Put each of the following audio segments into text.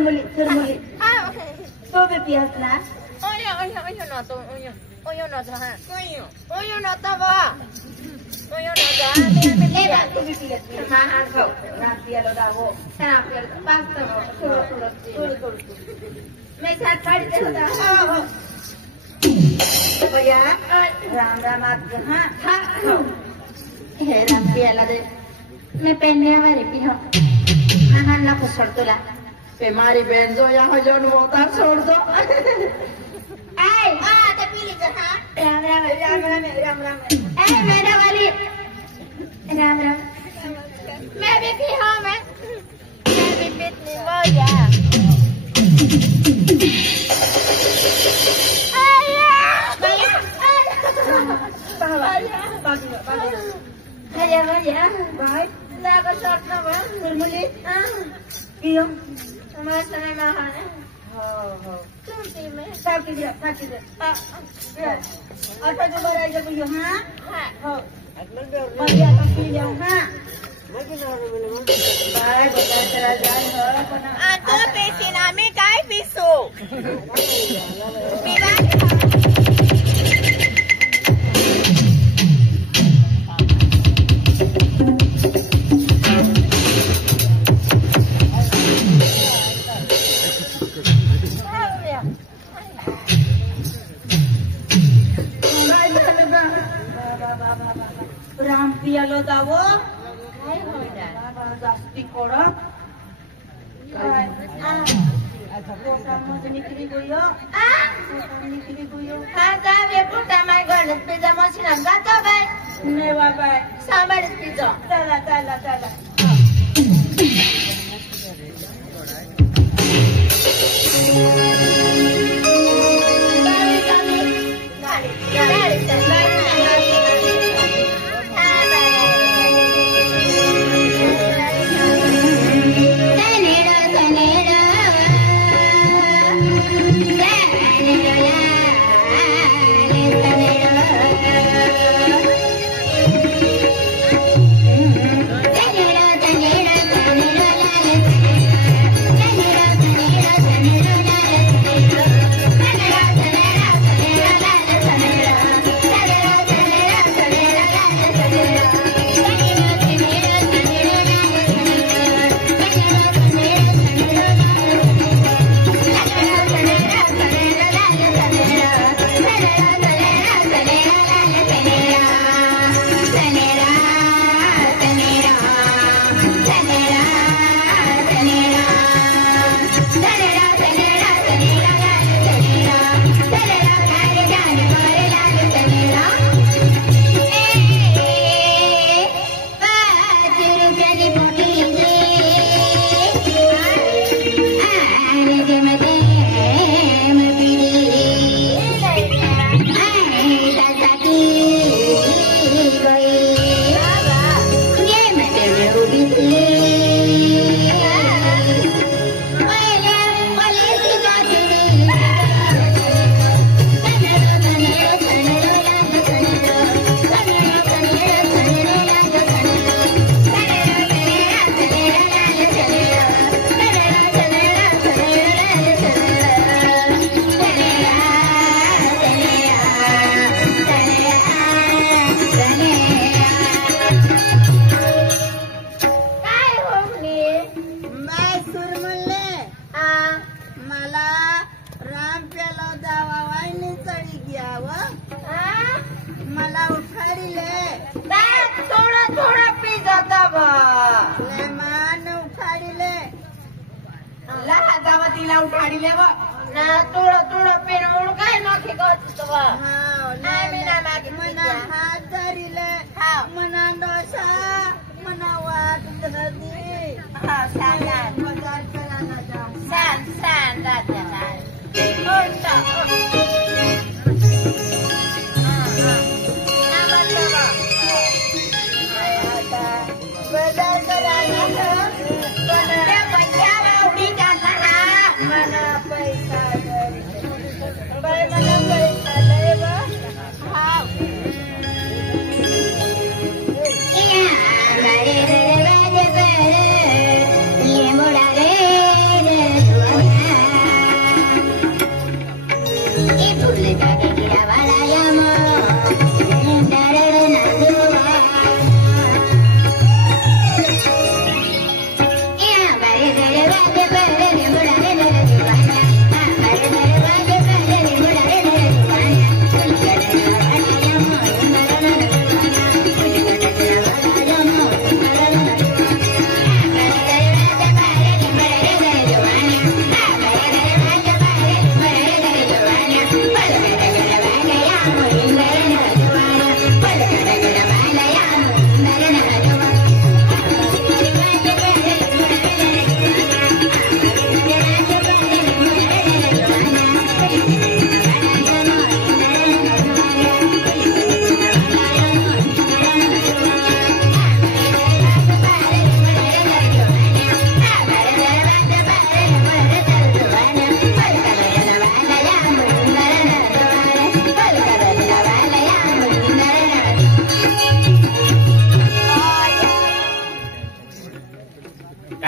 surmuli. So be pias na. Oyo no to, oyo no to ha. Oyo no to ba. Oyo no to. Eva, tu be pias. Mahal kau. Rampia lo dawo. Rampia pasta mo. Suru. मैं साथ पढ़ देता हूँ भैया राम आप हाँ हे राम पियाला दे मैं पहनने वाली भी हूँ हाँ ना कुछ छोड़ दो ला पे मारी बहन जो यहाँ जो नोता छोड़ दो ऐ तो पीली तो हाँ राम ऐ मेरा वाली राम मैं भी हूँ मैं भी पिटनी वो जा Ayah, baik. Dah kau short na ba? Surmuli. Iyo. Sama sana mahal. हो. Cuma me. Pakai dia. Apa tu barai je punya? हो. Mari akan pilih हाँ. बाय बता तेरा जान हो. तो पैसे नामे काय पिसो. बिना Rampia lo dawo. Pasti korang. Kamu sendiri goyo. Sendiri goyo. Ada bepu tamai galet pizza masih nggak tahu bay. Newa bay. Sambar pizza. Tala.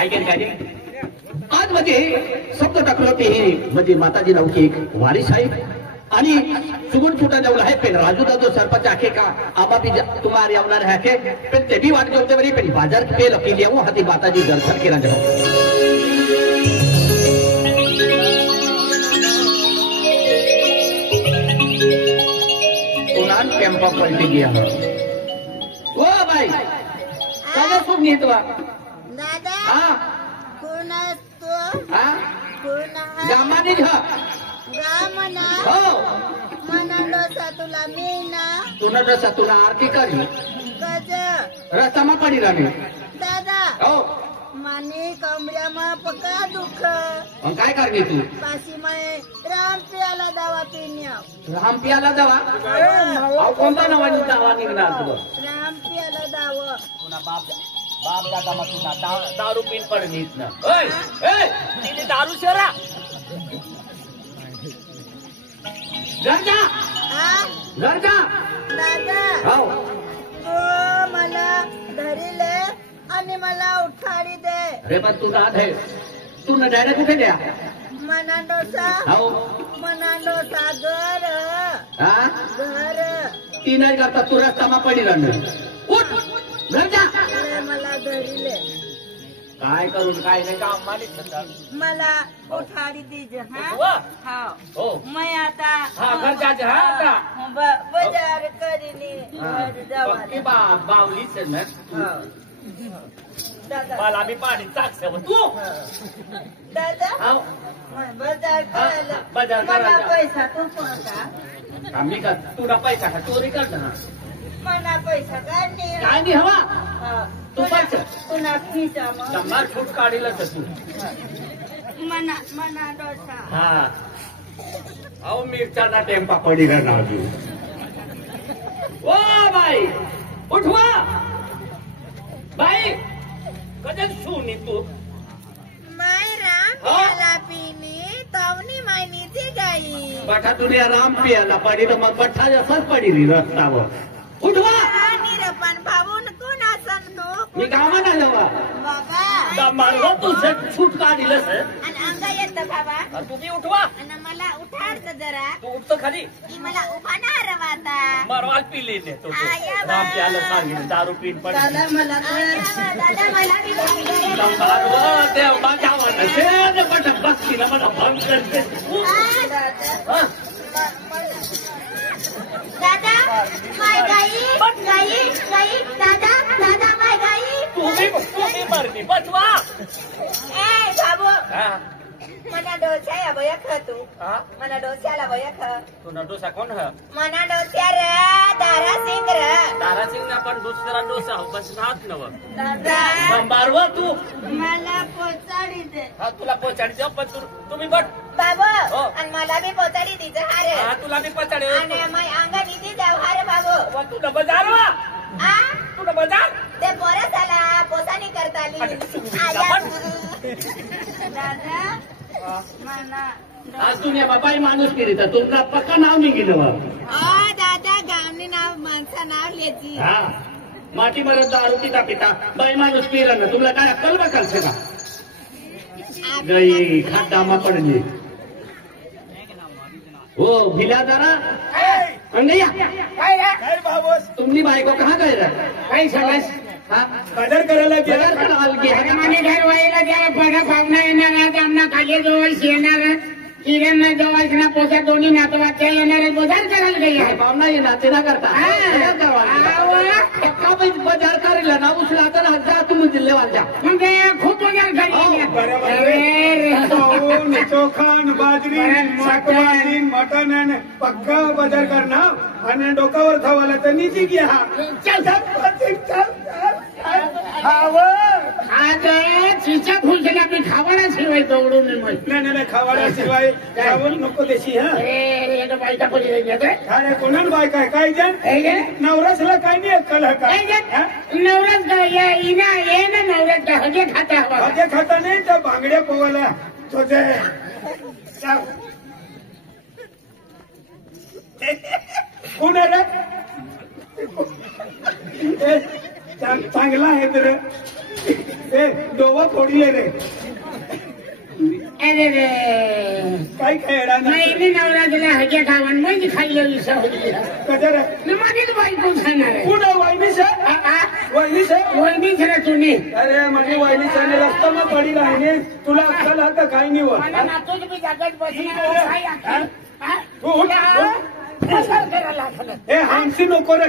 काय केलं काय आज मध्ये शब्द टाकलं ते हे म्हणजे माताजी नावची एक वारीस आहे आणि सुगुण छुटा जेवढा आहे पण राजू दादो सरपंच आखे का आबा भी तुम्हारे आवणार है के पण ते भी वाट जेवते बरी पण बाजार पे लकी लियावो हाती माताजी दर्शन केला जाऊ उन्हान कैंपा पलटी गया ओ भाई काय खूप नेतवा दादा हां कोण असतो हां कोण गामाने घा गामना हो मनांडोसा तुला मीना तुला रसा तुला आरती करी गज रस्तामा पडी राणी दादा हो माने कमऱ्यामा पका दुख मग काय करणे तू पाशी मै राम प्याला दावा पिण्या राम पियाला जावा अहो कोणता नवानी दावा निघणार तुला राम प्याला दाव तुला बाप दादा मग तुला दारू पिन पडणीत ना ओय ए तिने दारू शेरा घर जा दादा हो तो मला धरिले आणि मला उठाडी दे अरे पण तू जात आहे तू न डायरेक्ट कुठे द्या मनांडोसा हो मनांडोसा घर हा घर ती नाही करता तू रस्तामा पडी राहणं उठ घर जा अरे मला धरिले काय करून काय नाही काम मालिक मला उठाडी दीज हा हो मैं आता हा घर जायचं हा आता बाजार करीनी पक्की बावलीच आहे ना दादा मला मी पाणी चाकसं तू दादा हो बाजार करायला बाजार मला करायला. पैसा तू पण का आम्ही का तुला पैसा का चोरी कर ना मला पैसा काय नाही काय नाही हवा तू तुला पैसा तुला खिसा मग शंभर फूट काढीलच तू मना डोसा हा अहो मिरच्याचा टेम्पा पडी ना अजून ओ बाई उठवा बाई कधी सुनी तू माय राम प्याला पिनी तवनी मायनीची गाई बठा तुला राम पियाला पडी तर मग बठ्ठा असंच पडी रस्त्यावर उठवा निरपण भाऊन कोण असन तू मी गावात आलो बाबा मारलो तू छूट काढीलच आणि अंग येत बाबा तुम्ही उठवा आणि मला उठाडत जरा तू उठतो खाली की मला उभा ना रवाता मारवाल पिले तो आया बा. राम प्याला सांगितलं दारू पीन पड दादा मला बी देव माझ्या पटक बघतील मला भंग करते दादा माय गाई दादा माय गाई तुम्ही मरली बचवा ए बाबू मना डोसा या बया ख तू मना डोस्याला बया ख तुला डोसा कोण ह मना डोस्या रे दारा सिंग रे दारासिंग पण दुसरा डोसा हो बस नात नव दादा संभारव तू मला पोचाडी दे हा तुला पोचाडी देऊ पण तुम्ही बट बाबू हो. आणि मला बी पोचाडी दीज हारे हा तुला मी पचाडे आणि मै अंगणी दी जाव हारे बाबू तुला बजारवा आ तुला बजार ते पोरस आला पोसानी करताली आया दादा मना आज दुनिया बाबाई माणूस केली तर तुमचा पक्का नाव निघिलं बा दादा गामनी नाव माणसा नाव लेची हा माती मरत दारू पिता पिता बाई माणूस पिलं ना तुला काय अक्कल बा करते का गई खाटामा पडली हो भिला जरा अंगैया तुमनी बायको कहाँ गए रे काही सांगायस कदर करायला बजार करायला गेला माने घर व्हायला त्याला बघा पाहुणा येणार आमना खाली जवळ येणार किरण जवळ ना पोसा दोन्ही नातवाच्या येणार बजार करायला गई आहे पाहुणा ये नाते ना करता पक्का बजार करेला ना उचला तर जा तुम्ही जिल्ह्यावर जा मग खूप बजार बरोबर चोखा बाजरी शाकभाजी मटन आणि पक्का बाजार करणार आणि डोकावर खावाला तर निजी घ्या आज चिचा फुलसेला मी खावाला शिवाय दौडून नाही खावाल्याशिवाय खावून नको देशी हा बायका पडी अरे कोणाला बायका आहे काय जण नवरासला काय नाही अक्कल आहे काय नवराच इना ये ना नवराच हजे खाता हवा भाज्या खाता नाही तर बांगड्या पोवायला तुझे कोण आहे रे चांगला आहे तर ए डोवा फोडीले रे अरे रे काय खेळा नाही नवरा तुला हजे खावन म्हणजे खाल्लं विषय होती कजर माझीच बायको खाणार आहे पुन्हा वहिनी से वहिनी से वहिनीच रे तुम्ही अरे माझी वहिनी से रस्ता में पडी राहिने तुला अक्कल हा तर काही नाही मला होत नातूच बी जागत बसली तू उठ. हे हांगसी नको रे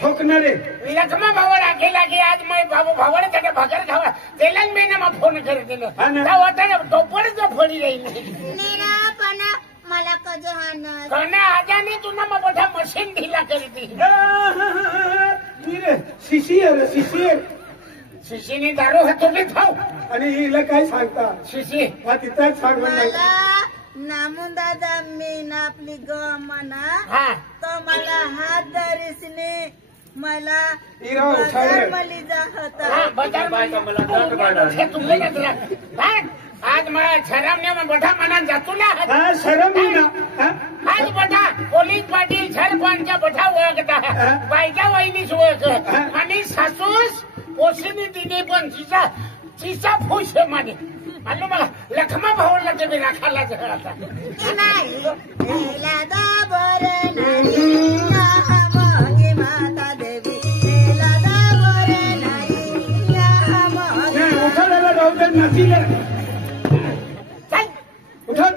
ठोकणारे लखमा भावड आखे लागे आज मैं बाबू भावड त्याच्या भाकर खावा त्याला मी ना फोन कर दिलं वाटायला टोपरच फोडी राहील मला कधी हाणत कना आजाने तुला मग मोठा मशीन ढिला करते रे शिशी आहे रे शिशी आहे शिशीने दारू हातो बी खाऊ आणि हिला काय सांगता शिशी हा तिथंच सांगून नाही मला नामून दादा मी ना आपली ग म्हणा हा तो मला हात धरीसने मला हिरा उठाय रे. मली जा होता हा बजार हे तुमले ना तुला आज मला शरामने मग मोठा मनात जातो ना हा शरम नाही ना हा? आज मोठा पोलीस पाटील सरपंच मोठा ओळखता बायच्या वहिनीच ओळख आणि सासूस पोशीने दिली पण तिचा फुश आहे माने आणि मला लखमा भावला ते मी राखायला आता नाही मेला दाबर नाही मगे माता देवी मेला दाबर नाही मगे उठायला जाऊ दे नसीले चल उठा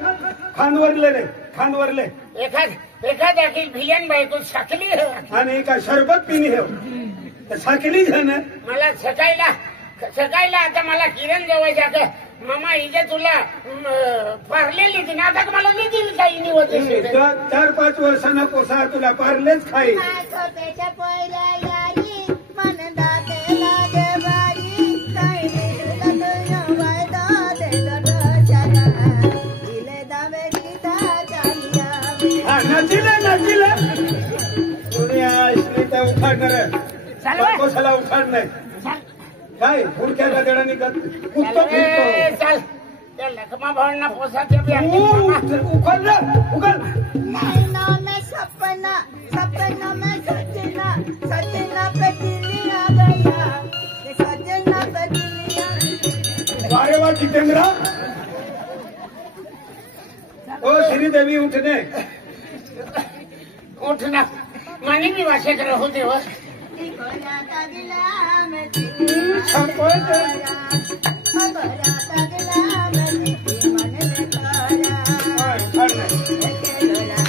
खांदवरले रे खांदवरले एखाद अखिल भियन बायको साकली आणि का शरबत पिणी हे साखली आहे ना मला सकाळीला आता मला किरण जवळ जात मामा इथे तुला पारलेली ती आता मला नाही दिली काही निवड 4-5 वर्षांना पोसा तुला पारलेच खाई झोपेच्या पहिल्या याई मन दाते लागे बाई काही नाही वायदा देला दिले दावे गीता चालिया नचिले तुझी आश्री त्या उठाडणार बायकोसाला उठाड नाही काय पुढच्या गदडाने कुत्ता फिरतो चाल त्या लखमा भावना पोसाच्या उकल उकल नैना में सपना सपना में सजना सजना पे दिलिया गया सजना पे दिलिया वारे वा जितेंद्र ओ श्रीदेवी उठने उठना माने मी वाशे कर होते हो घोड़ा तगला में संपत घोड़ा तगला में मन में तारा उठाड नाही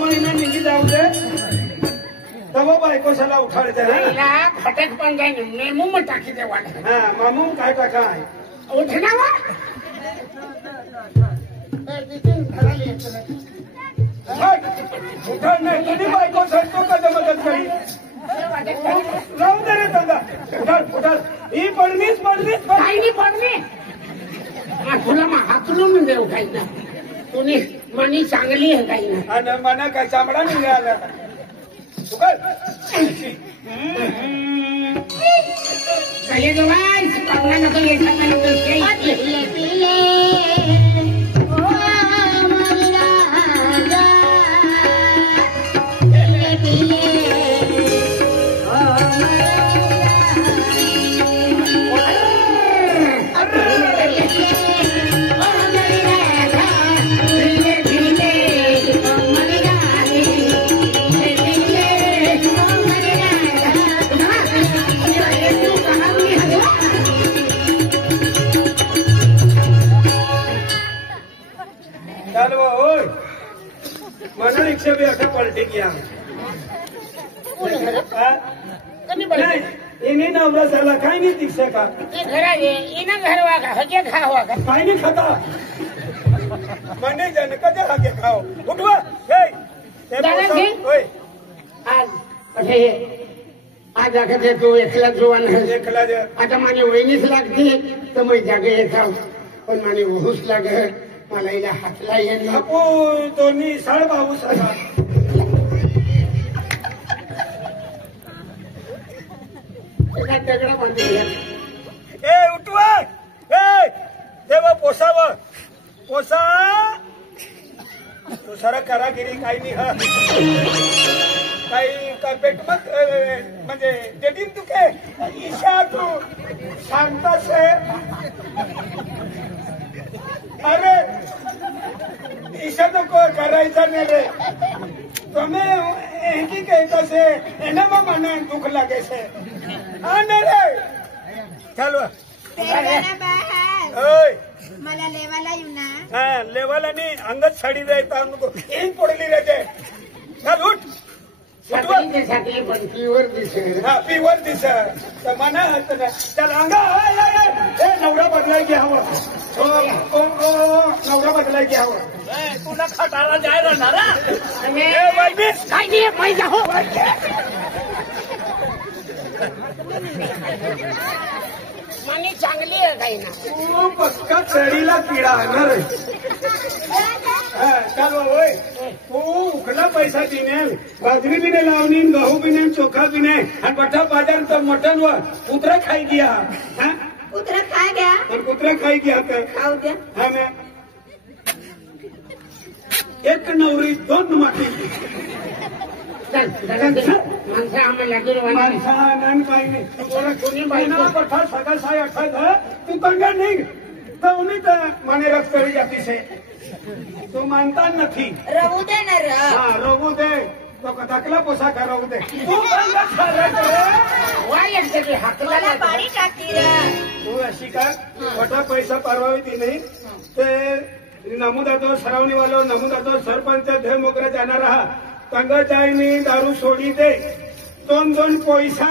महिना निघी जाऊ दे तव बायकोशाला उठाडते फटक पण जाईन नेमू मग टाकी दे वाट हा मामू काय टाका आहे उठना वा उठाड नाही तुझी बायको सांगतो का मदत करी राहू दे रे दादा उठाड उठाड ही पडलीच काही नाही पडणे तुला मग हातलून देऊ काही ना तुम्ही मनी चांगली आहे काही ना आणि मना काय चामडा निघाला उकल काही जवळ नको मना रिक्षा भी असा पलटी किया इन्हीं नवरा झाला काय नाही दीक्षा का घरा इन घर वागा हजे खावा का काय नाही खाता मने जन कधी हागे खाओ उठवा आज आखते तू एकला जोवान एकला आता माझी वहिनीच लागते तर मग जागे येतो पण माझी वहूच लागे मला इला हातला येईल आपण दोन्ही साळ भाऊ सगळा दगडा बांधून ए उठवा ए तेव्हा पोसावं पोसा दुसरा कारागिरी काही नाही हा काही कार्पेट मग म्हणजे देतील तू काय ईशा तू सांगतास अरे ईशा नको करायचा नाही रे तुम्ही की कहतासे एनामा माने दुख लागे से हा नाही रे चालू ओय मला लेवाला येऊ ना हा लेवाला नाही अंगत साडी जायचा येईन पडली रे ते चाल उठ साखळी पण पीवर दिसेल हा पीवर दिस तर मना चल अंगा नवरा बदलाय की हवं नवरा बदलाय की हवं तुला खटारा जाय राहणार काय नाही पैसा हो मनी चांगली आहे काही ना तू पक्का चढीला किडा आणणार चाल होय तू उकला पैसा दिने बाजरी बी नाही लावणी गहू बी नाही चोखा बी नाही आणि पठ्ठा बाजार तर मटन व कुत्रा खाई गया कुत्रा खा गया पण कुत्रा खाई गया तर खाऊ द्या हा मैं एक नवरी दोन माती माणसं आम्हाला दुर्वाणी माणसा आनंद काही नाही तुला कोणी महिना पठ्ठा सगळं साय अठा तू कंगा नाही तो तर મને રસ કરી જતી છે તું માનતા નથી रहू दे ना र હા રહું દે તો ધકલા પોસા કરાવું દે તું કંગા સારા કરે वाय सगळी हाकला मला पाणी टाकती र तू अशी का मोठा पैसा परवावी ती नाही ते नमुदातो सरावणी वालो नमुदातो सरपंच धे मोगरा जाणार हा कंगा जायनी दारू सोडी दे दोन दोन पैसा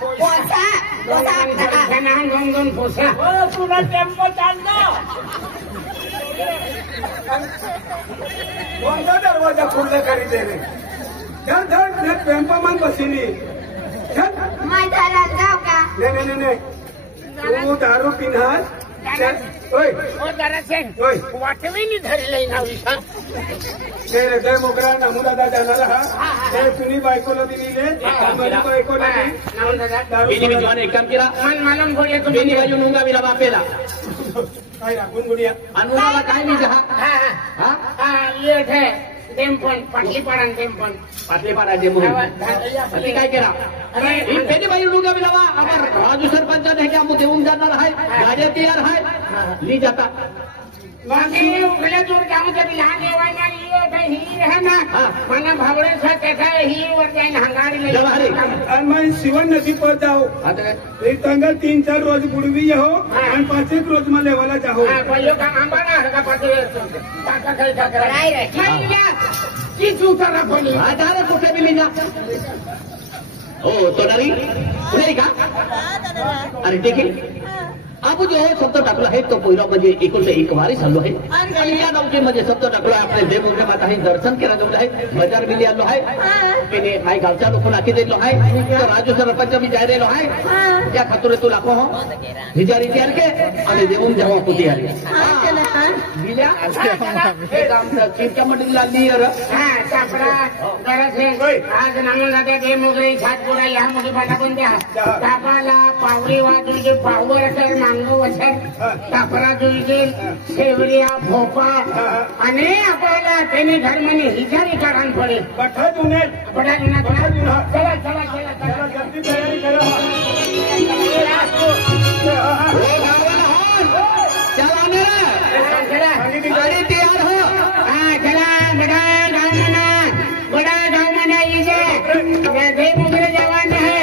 पोसा दोन दोन पोसा तुला टेम्पो चालतो कोणता दरवाजा खुल्ला करी दे रे धड टेम्पो मान बसिली माझा जाऊ का नाही तू दारू पिणार ओय ओ जरा सेन ओय वाटवी नाही धरलंय ना विषा ते जय मोगरा नमुदादा जाणार हा ते तुम्ही बायकोला दिली माझी बायकोला दारू एक काम केला मन मालूम बोलिए तो बेनी बाजू नुंगा बिला बापेला काय राखून गुडिया अनुराला काय नाही जहा हाँ हाँ ये थे टेम्पन पटली पड़न टेम्पन पाटले पाडायचे म्हणून काय केला बेनी बाजू नुंगा बिला आम्हाला राजू सरपंचाने हे काम घेऊन जाणार आहे गाड्या तयार आहे ली जाता बाकी उगले दूर जाऊन कभी लहान येवायला ये थे ही है ना मना भावड़े से कैसा ही वर जाइन हंगारी ले आणि मग शिवन नदी पर जाओ एक तंगा 3-4 रोज बुडवी हो आणि 5-1 रोज मला लेवाला जाओ कोई का आंबा ना का पाते काका काय का कराय रे की जूता बोली आधार कुठे बी लिजा हो तो नाही का अरे ठीक आहे अब जो शब्द टाकला आहे तो पहिला म्हणजे एकुलते एक वारी चाललो आहे आणि या नौके मध्ये शब्द टाकलो आहे आपले देवमुखे माता हे दर्शन केला गेलो आहे बाजार मिली आलो आहे त्याने हाय गावच्या लोक नाकी दिलो आहे तो राजू सरपंच मी जाय रेलो आहे त्या खातुरे तू लाखो हो हिजारी तयार के आणि देऊन जावा पुती आली दिल्या हे आमचं चिंता मंडळीला लियर हां सापडा जरा से आज नामून जाते देवमुखे छात पुरा या मुखे पाटा पण द्या कापाला पावरी वाजून जे पावर कर मांगो वचन कापरा जुईजे शेवरिया भोपा आणि आपल्याला त्याने धर्माने हिजारी काढान पडेल पठा जुने पडा जुना चला चला चला चला जल्दी तयारी करा चला अरे तयार हो हाँ चला बड़ा गाँव मना ये देव मुगरे जवान है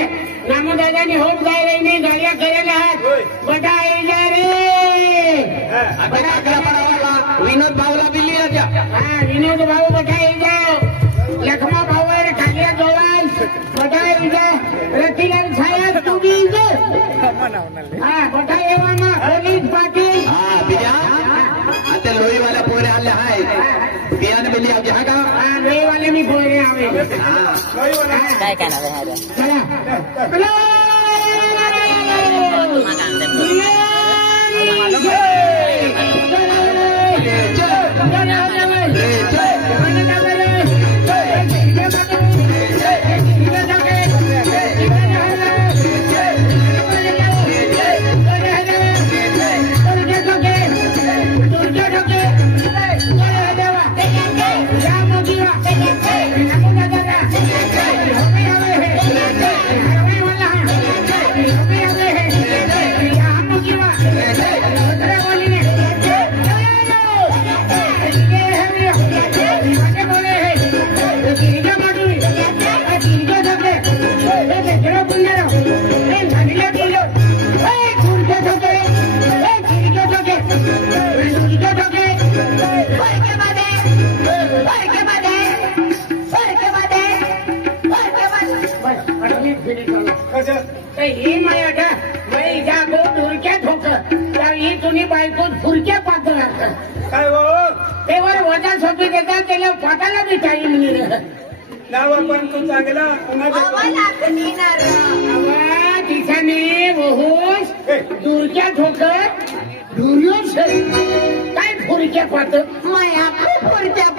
नामो दादा ने होप जाए रही नहीं गाड़िया करेगा बड़ा ये रे विनोद भाऊला बिल्ली राजा हाँ विनोद भाऊ बटाई जाओ लखमा भाऊ ठाकिया जोवान बटाई जा रतिलाल छाया तू भी जो हाँ बटाई मामा पोलीस पाटील हा बिया आता लोही वाला पोरे आले आहे बियाने बिल्ली आवजे हा का हाँ लोही वाले भी पोरे आवे काय काय नाव आहे चला ही माया का बाई जागो दुरक्या ठोक तर ही तुम्ही बायको फुरक्या पातळ काय हो तेवर वजा सोपी देता त्याला पाटाला बी टाईम नाही नाव पण तू चांगला तिच्याने वहोस दुरक्या ठोकर काय फुरक्या पात माया काय पुढच्या